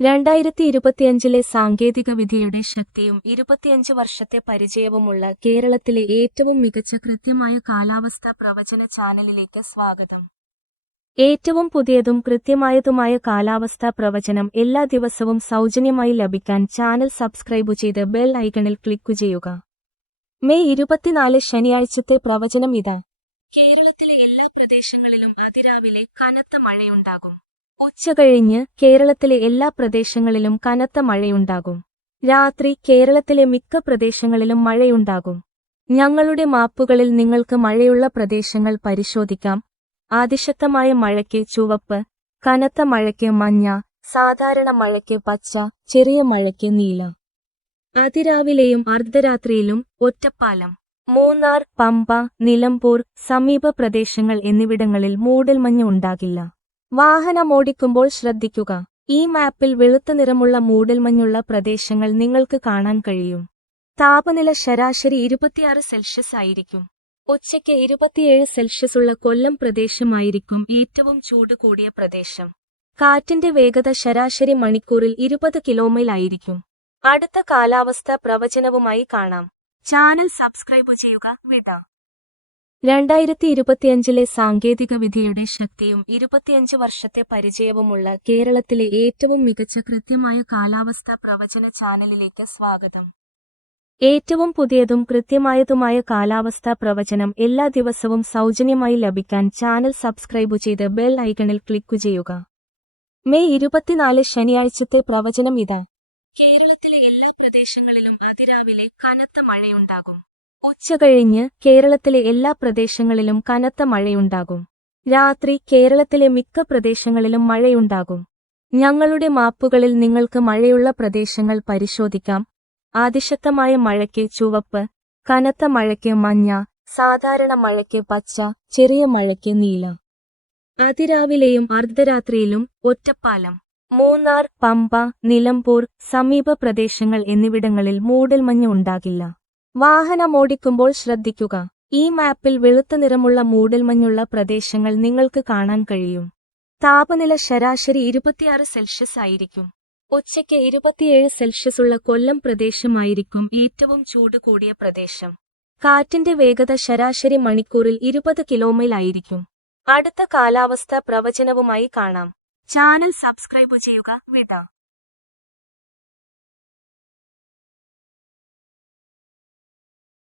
2025 സാങ്കേതികവിദ്യയുടെ ശക്തിയും 25 വർഷത്തെ പരിചയവുമുള്ള കേരളത്തിലെ ഏറ്റവും മികച്ച കൃത്യമായ കാലാവസ്ഥാ പ്രവചന ചാനലിലേക്ക് സ്വാഗതം. ഏറ്റവും പുതിയതും കൃത്യമായതുമായ കാലാവസ്ഥാ പ്രവചനം എല്ലാ ദിവസവും സൗജന്യമായി ലഭിക്കാൻ ചാനൽ സബ്സ്ക്രൈബ് ചെയ്ത് ബെൽ ഐക്കണിൽ ക്ലിക്ക് ചെയ്യുക. മെയ് 24 ശനിയാഴ്ചത്തെ പ്രവചനം ഇതാ. കേരളത്തിലെ എല്ലാ പ്രദേശങ്ങളിലും അതിരാവിലെ കനത്ത മഴയുണ്ടാകും. ഉച്ചകഴിഞ്ഞ് കേരളത്തിലെ എല്ലാ പ്രദേശങ്ങളിലും കനത്ത മഴയുണ്ടാകും. രാത്രി കേരളത്തിലെ മിക്ക പ്രദേശങ്ങളിലും മഴയുണ്ടാകും. ഞങ്ങളുടെ മാപ്പുകളിൽ നിങ്ങൾക്ക് മഴയുള്ള പ്രദേശങ്ങൾ പരിശോധിക്കാം. അതിശക്തമായ മഴയ്ക്ക് ചുവപ്പ്, കനത്ത മഴയ്ക്ക് മഞ്ഞ, സാധാരണ മഴയ്ക്ക് പച്ച, ചെറിയ മഴയ്ക്ക് നീല. അതിരാവിലെയും അർദ്ധരാത്രിയിലും ഒറ്റപ്പാലം, മൂന്നാർ, പമ്പ, നിലമ്പൂർ, സമീപ പ്രദേശങ്ങൾ എന്നിവിടങ്ങളിൽ മൂടൽമഞ്ഞ് ഉണ്ടാകില്ല. വാഹനമോടിക്കുമ്പോൾ ശ്രദ്ധിക്കുക. ഈ മാപ്പിൽ വെളുത്ത നിറമുള്ള മൂടൽമഞ്ഞുള്ള പ്രദേശങ്ങൾ നിങ്ങൾക്ക് കാണാൻ കഴിയും. താപനില ശരാശരി 26 സെൽഷ്യസ് ആയിരിക്കും. ഉച്ചയ്ക്ക് 27 സെൽഷ്യസ് ഉള്ള കൊല്ലം പ്രദേശമായിരിക്കും ഏറ്റവും ചൂട് കൂടിയ പ്രദേശം. കാറ്റിന്റെ വേഗത ശരാശരി മണിക്കൂറിൽ 20 കിലോമൈൽ ആയിരിക്കും. അടുത്ത കാലാവസ്ഥാ പ്രവചനവുമായി കാണാം. ചാനൽ സബ്സ്ക്രൈബ് ചെയ്യുക. വിട. 2025 സാങ്കേതികവിദ്യയുടെ ശക്തിയും 25 വർഷത്തെ പരിചയവുമുള്ള കേരളത്തിലെ ഏറ്റവും മികച്ച കൃത്യമായ കാലാവസ്ഥാ പ്രവചന ചാനലിലേക്ക് സ്വാഗതം. ഏറ്റവും പുതിയതും കൃത്യമായതുമായ കാലാവസ്ഥാ പ്രവചനം എല്ലാ ദിവസവും സൗജന്യമായി ലഭിക്കാൻ ചാനൽ സബ്സ്ക്രൈബ് ചെയ്ത് ബെൽ ഐക്കണിൽ ക്ലിക്ക് ചെയ്യുക. മെയ് 24 ശനിയാഴ്ചത്തെ പ്രവചനം ഇതാ. കേരളത്തിലെ എല്ലാ പ്രദേശങ്ങളിലും അതിരാവിലെ കനത്ത മഴയുണ്ടാകും. ഉച്ചകഴിഞ്ഞ് കേരളത്തിലെ എല്ലാ പ്രദേശങ്ങളിലും കനത്ത മഴയുണ്ടാകും. രാത്രി കേരളത്തിലെ മിക്ക പ്രദേശങ്ങളിലും മഴയുണ്ടാകും. ഞങ്ങളുടെ മാപ്പുകളിൽ നിങ്ങൾക്ക് മഴയുള്ള പ്രദേശങ്ങൾ പരിശോധിക്കാം. അതിശക്തമായ മഴയ്ക്ക് ചുവപ്പ്, കനത്ത മഴയ്ക്ക് മഞ്ഞ, സാധാരണ മഴയ്ക്ക് പച്ച, ചെറിയ മഴയ്ക്ക് നീല. അതിരാവിലെയും അർദ്ധരാത്രിയിലും ഒറ്റപ്പാലം, മൂന്നാർ, പമ്പ, നിലമ്പൂർ, സമീപ പ്രദേശങ്ങൾ എന്നിവിടങ്ങളിൽ മൂടൽമഞ്ഞ് ഉണ്ടാകില്ല. വാഹനമോടിക്കുമ്പോൾ ശ്രദ്ധിക്കുക. ഈ മാപ്പിൽ വെളുത്ത നിറമുള്ള മൂടൽമഞ്ഞുള്ള പ്രദേശങ്ങൾ നിങ്ങൾക്ക് കാണാൻ കഴിയും. താപനില ശരാശരി 26 സെൽഷ്യസ് ആയിരിക്കും. ഉച്ചയ്ക്ക് 27 സെൽഷ്യസ് ഉള്ള കൊല്ലം പ്രദേശമായിരിക്കും ഏറ്റവും ചൂട് കൂടിയ പ്രദേശം. കാറ്റിന്റെ വേഗത ശരാശരി മണിക്കൂറിൽ 20 കിലോമൈൽ ആയിരിക്കും. അടുത്ത കാലാവസ്ഥാ പ്രവചനവുമായി കാണാം. ചാനൽ സബ്സ്ക്രൈബ് ചെയ്യുക. വിട.